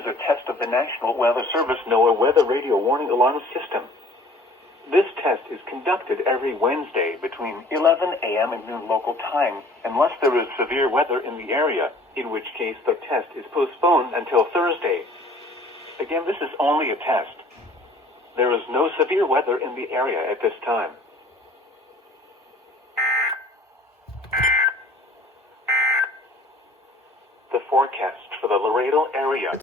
is a test of the National Weather Service NOAA Weather Radio Warning Alarm System. This test is conducted every Wednesday between 11 a.m. and noon local time, unless there is severe weather in the area, in which case the test is postponed until Thursday. Again, this is only a test. There is no severe weather in the area at this time. The forecast for the Laredo area.